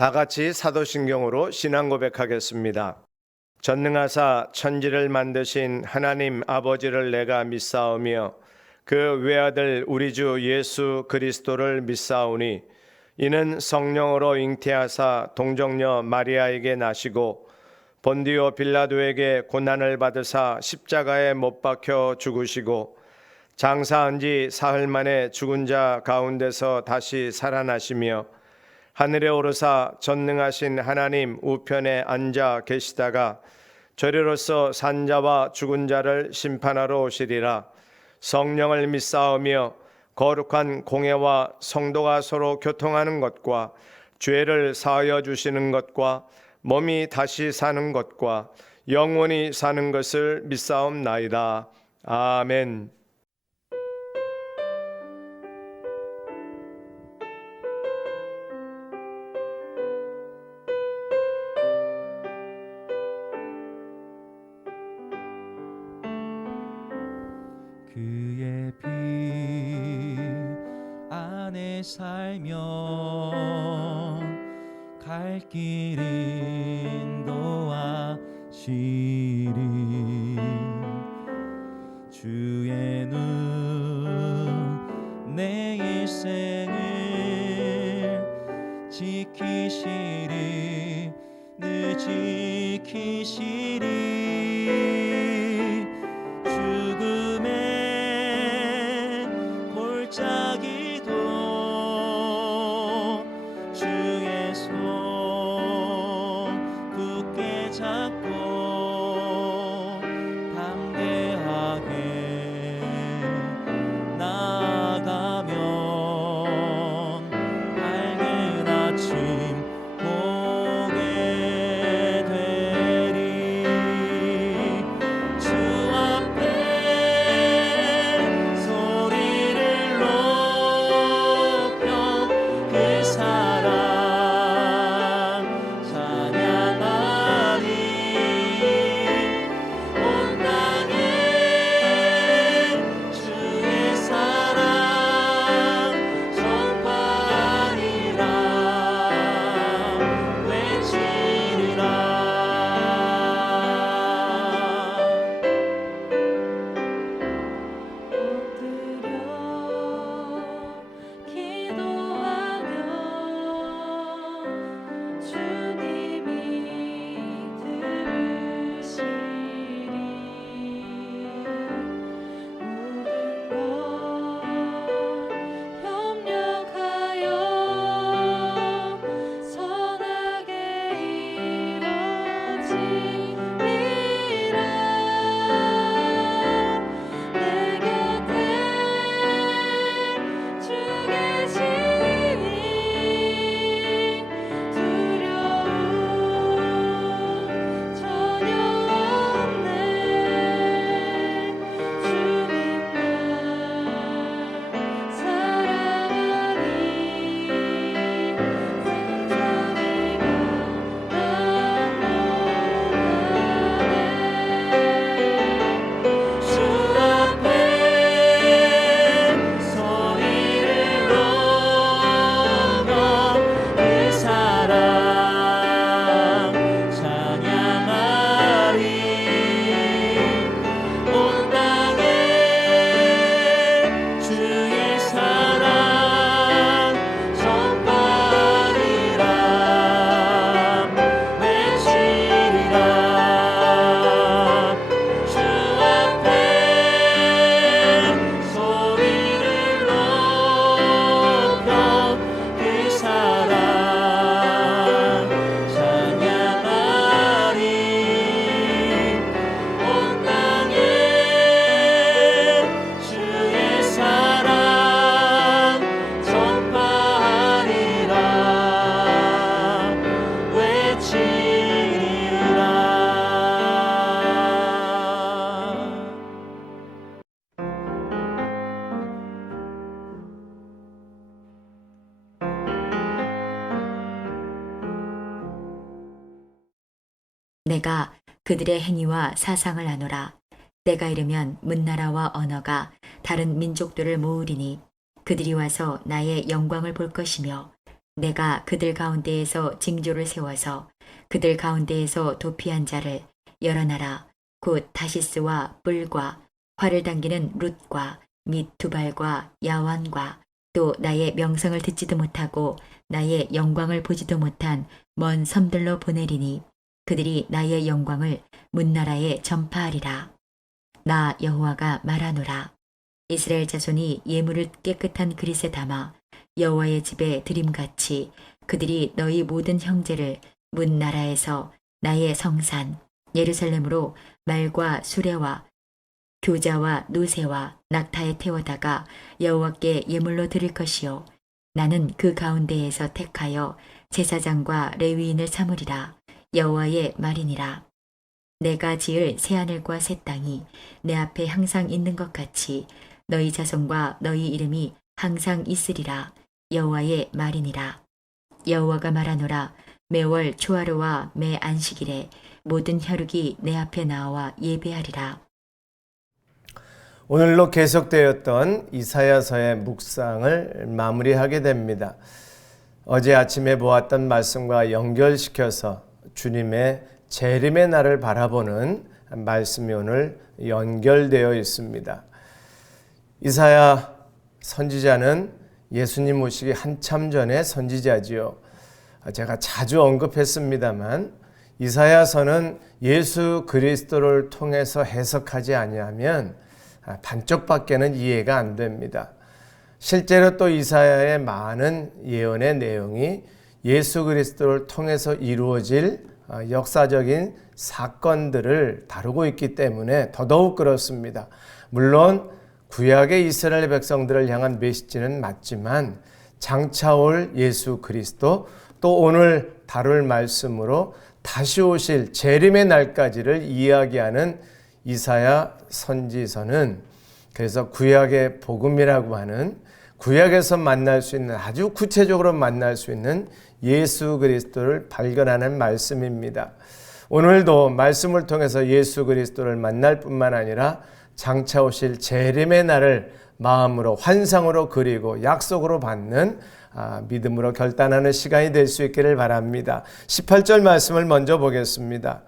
다 같이 사도신경으로 신앙 고백하겠습니다. 전능하사 천지를 만드신 하나님 아버지를 내가 믿사오며 그 외아들 우리 주 예수 그리스도를 믿사오니 이는 성령으로 잉태하사 동정녀 마리아에게 나시고 본디오 빌라도에게 고난을 받으사 십자가에 못 박혀 죽으시고 장사한 지 사흘 만에 죽은 자 가운데서 다시 살아나시며 하늘에 오르사 전능하신 하나님 우편에 앉아 계시다가 저리로서 산자와 죽은 자를 심판하러 오시리라. 성령을 믿사오며 거룩한 공회와 성도가 서로 교통하는 것과 죄를 사하여 주시는 것과 몸이 다시 사는 것과 영원히 사는 것을 믿사옵나이다. 아멘. 그의 피 안에 살면 갈 길 인도하시리. 주의 눈 내 일생을 지키시리. 늘 지키시리. 골짜기도 주의 손 굳게 잡고 담대하게 나아가면 밝은 아침 보게 되리. 주 앞에 소리를 높여 그 사랑 찬양하리. 온 땅에 주의 사랑 전파하리라. 외치리라. 엎드려 기도하며 주님이 들으시리. 모든 것 협력하여 선하게 이루어지리라. 내 곁에 주 계시니 두려움 전혀 없네. 주님만 사랑하니 생명이가 난무하네. 주 앞에 소리를 높여 그 사랑 찬양하리. 온 땅에 주의 사랑 전파하리라. 외치리라. 주 앞에 소리를 높여 그 사랑 찬양하리. 온 땅에 주의 사랑 전파하리라. 외치리라. 내가 그들의 행위와 사상을 아노라. 때가 이르면 문나라와 언어가 다른 민족들을 모으리니 그들이 와서 나의 영광을 볼 것이며 내가 그들 가운데에서 징조를 세워서 그들 가운데에서 도피한 자를 여러 나라 곧 다시스와 뿔과 활을 당기는 룻과 및 두발과 야완과 또 나의 명성을 듣지도 못하고 나의 영광을 보지도 못한 먼 섬들로 보내리니 그들이 나의 영광을 문나라에 전파하리라. 나 여호와가 말하노라. 이스라엘 자손이 예물을 깨끗한 그릇에 담아 여호와의 집에 드림같이 그들이 너희 모든 형제를 문나라에서 나의 성산 예루살렘으로 말과 수레와 교자와 노새와 낙타에 태워다가 여호와께 예물로 드릴 것이요 나는 그 가운데에서 택하여 제사장과 레위인을 삼으리라. 여호와의 말이니라. 내가 지을 새하늘과 새 땅이 내 앞에 항상 있는 것 같이 너희 자손과 너희 이름이 항상 있으리라. 여호와의 말이니라. 여호와가 말하노라. 매월 초하루와 매 안식일에 모든 혈육이 내 앞에 나와 예배하리라. 오늘로 계속되었던 이사야서의 묵상을 마무리하게 됩니다. 어제 아침에 보았던 말씀과 연결시켜서 주님의 재림의 날을 바라보는 말씀이 오늘 연결되어 있습니다. 이사야 선지자는 예수님 오시기 한참 전에 선지자지요. 제가 자주 언급했습니다만 이사야서는 예수 그리스도를 통해서 해석하지 아니하면 반쪽밖에는 이해가 안 됩니다. 실제로 또 이사야의 많은 예언의 내용이 예수 그리스도를 통해서 이루어질 역사적인 사건들을 다루고 있기 때문에 더더욱 그렇습니다. 물론 구약의 이스라엘 백성들을 향한 메시지는 맞지만 장차 올 예수 그리스도 또 오늘 다룰 말씀으로 다시 오실 재림의 날까지를 이야기하는 이사야 선지서는 그래서 구약의 복음이라고 하는 구약에서 만날 수 있는 아주 구체적으로 만날 수 있는 예수 그리스도를 발견하는 말씀입니다. 오늘도 말씀을 통해서 예수 그리스도를 만날 뿐만 아니라 장차 오실 재림의 날을 마음으로 환상으로 그리고 약속으로 받는 믿음으로 결단하는 시간이 될 수 있기를 바랍니다. 18절 말씀을 먼저 보겠습니다.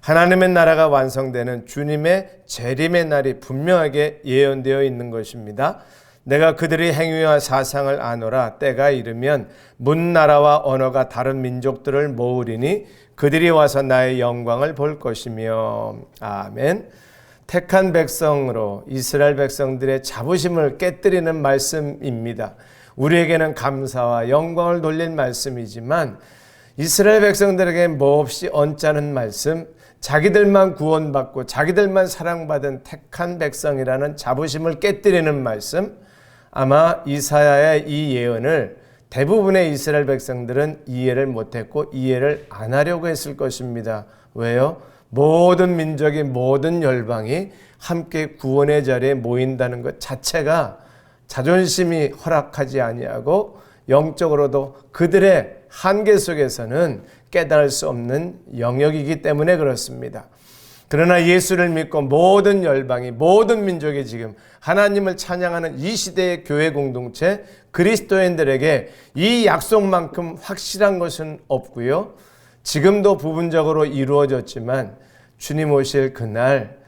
하나님의 나라가 완성되는 주님의 재림의 날이 분명하게 예언되어 있는 것입니다. 내가 그들의 행위와 사상을 아노라. 때가 이르면 문나라와 언어가 다른 민족들을 모으리니 그들이 와서 나의 영광을 볼 것이며. 아멘. 택한 백성으로 이스라엘 백성들의 자부심을 깨뜨리는 말씀입니다. 우리에게는 감사와 영광을 돌릴 말씀이지만 이스라엘 백성들에게 몹시 언짢은 말씀, 자기들만 구원받고 자기들만 사랑받은 택한 백성이라는 자부심을 깨뜨리는 말씀, 아마 이사야의 이 예언을 대부분의 이스라엘 백성들은 이해를 못했고 이해를 안 하려고 했을 것입니다. 왜요? 모든 민족이 모든 열방이 함께 구원의 자리에 모인다는 것 자체가 자존심이 허락하지 아니하고 영적으로도 그들의 한계 속에서는 깨달을 수 없는 영역이기 때문에 그렇습니다. 그러나 예수를 믿고 모든 열방이 모든 민족이 지금 하나님을 찬양하는 이 시대의 교회 공동체 그리스도인들에게 이 약속만큼 확실한 것은 없고요. 지금도 부분적으로 이루어졌지만 주님 오실 그날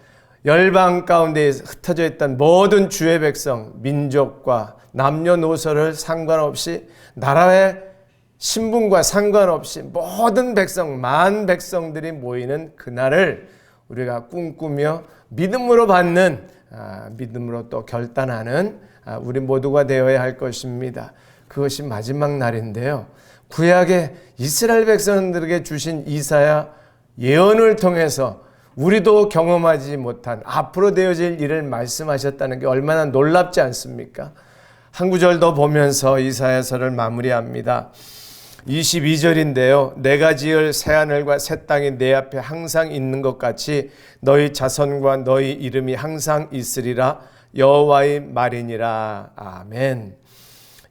열방 가운데 흩어져 있던 모든 주의 백성, 민족과 남녀노소를 상관없이 나라의 신분과 상관없이 모든 백성, 만 백성들이 모이는 그날을 우리가 꿈꾸며 믿음으로 받는, 믿음으로 또 결단하는 우리 모두가 되어야 할 것입니다. 그것이 마지막 날인데요. 구약의 이스라엘 백성들에게 주신 이사야 예언을 통해서 우리도 경험하지 못한 앞으로 되어질 일을 말씀하셨다는 게 얼마나 놀랍지 않습니까? 한 구절 더 보면서 이사야서를 마무리합니다. 22절인데요. 내가 지을 새하늘과 새 땅이 내 앞에 항상 있는 것 같이 너희 자손과 너희 이름이 항상 있으리라. 여호와의 말이니라. 아멘.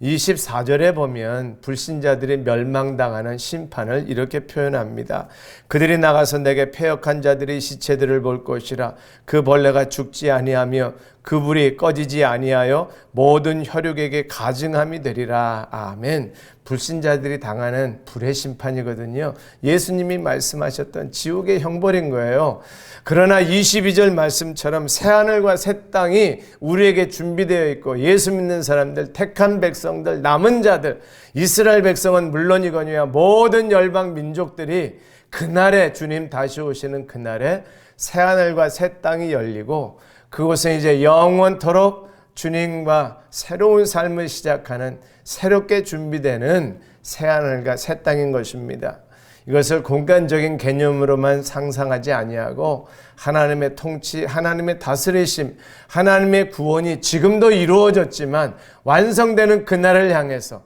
24절에 보면 불신자들이 멸망당하는 심판을 이렇게 표현합니다. 그들이 나가서 내게 패역한 자들의 시체들을 볼 것이라. 그 벌레가 죽지 아니하며 그 불이 꺼지지 아니하여 모든 혈육에게 가증함이 되리라. 아멘. 불신자들이 당하는 불의 심판이거든요. 예수님이 말씀하셨던 지옥의 형벌인 거예요. 그러나 22절 말씀처럼 새하늘과 새 땅이 우리에게 준비되어 있고 예수 믿는 사람들, 택한 백성들, 남은 자들, 이스라엘 백성은 물론이거니와 모든 열방 민족들이 그날에 주님 다시 오시는 그날에 새하늘과 새 땅이 열리고 그곳은 이제 영원토록 주님과 새로운 삶을 시작하는 새롭게 준비되는 새하늘과 새 땅인 것입니다. 이것을 공간적인 개념으로만 상상하지 아니하고 하나님의 통치, 하나님의 다스리심, 하나님의 구원이 지금도 이루어졌지만 완성되는 그날을 향해서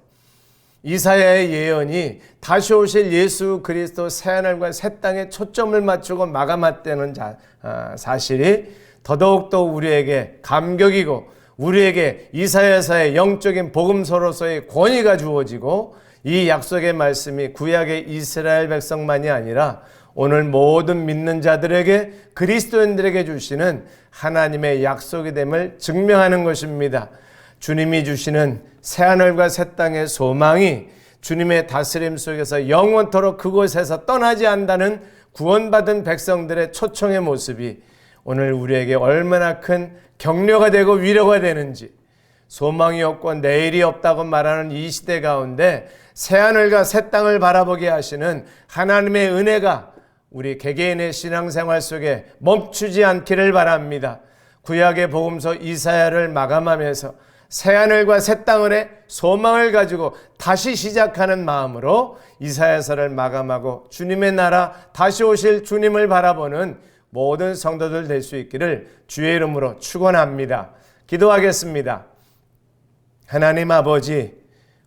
이사야의 예언이 다시 오실 예수 그리스도 새하늘과 새 땅에 초점을 맞추고 마감했다는 사실이 더더욱더 우리에게 감격이고 우리에게 이사야서의 영적인 복음서로서의 권위가 주어지고 이 약속의 말씀이 구약의 이스라엘 백성만이 아니라 오늘 모든 믿는 자들에게 그리스도인들에게 주시는 하나님의 약속이 됨을 증명하는 것입니다. 주님이 주시는 새하늘과 새 땅의 소망이 주님의 다스림 속에서 영원토록 그곳에서 떠나지 않는다는 구원받은 백성들의 초청의 모습이 오늘 우리에게 얼마나 큰 격려가 되고 위로가 되는지, 소망이 없고 내일이 없다고 말하는 이 시대 가운데 새하늘과 새 땅을 바라보게 하시는 하나님의 은혜가 우리 개개인의 신앙생활 속에 멈추지 않기를 바랍니다. 구약의 복음서 이사야를 마감하면서 새하늘과 새 땅의 소망을 가지고 다시 시작하는 마음으로 이사야서를 마감하고 주님의 나라 다시 오실 주님을 바라보는 모든 성도들 될 수 있기를 주의 이름으로 축원합니다. 기도하겠습니다. 하나님 아버지,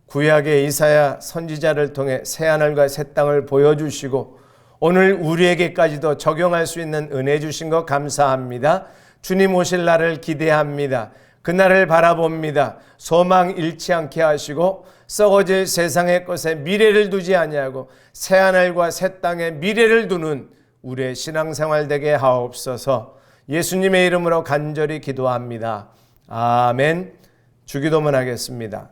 구약의 이사야 선지자를 통해 새하늘과 새 땅을 보여주시고 오늘 우리에게까지도 적용할 수 있는 은혜 주신 것 감사합니다. 주님 오실 날을 기대합니다. 그날을 바라봅니다. 소망 잃지 않게 하시고 썩어질 세상의 것에 미래를 두지 아니하고 새하늘과 새 땅에 미래를 두는 우리의 신앙생활 되게 하옵소서. 예수님의 이름으로 간절히 기도합니다. 아멘. 주기도문 하겠습니다.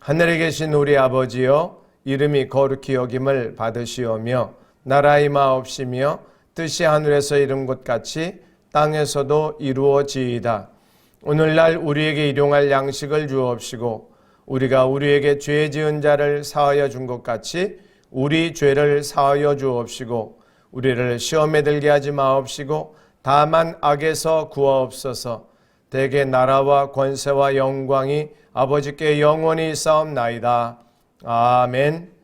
하늘에 계신 우리 아버지여, 이름이 거룩히 여김을 받으시오며 나라 임하옵시며 뜻이 하늘에서 이룬 것 같이 땅에서도 이루어지이다. 오늘날 우리에게 일용할 양식을 주옵시고 우리가 우리에게 죄 지은 자를 사하여 준 것 같이 우리 죄를 사하여 주옵시고 우리를 시험에 들게 하지 마옵시고 다만 악에서 구하옵소서. 대개 나라와 권세와 영광이 아버지께 영원히 싸움나이다. 아멘.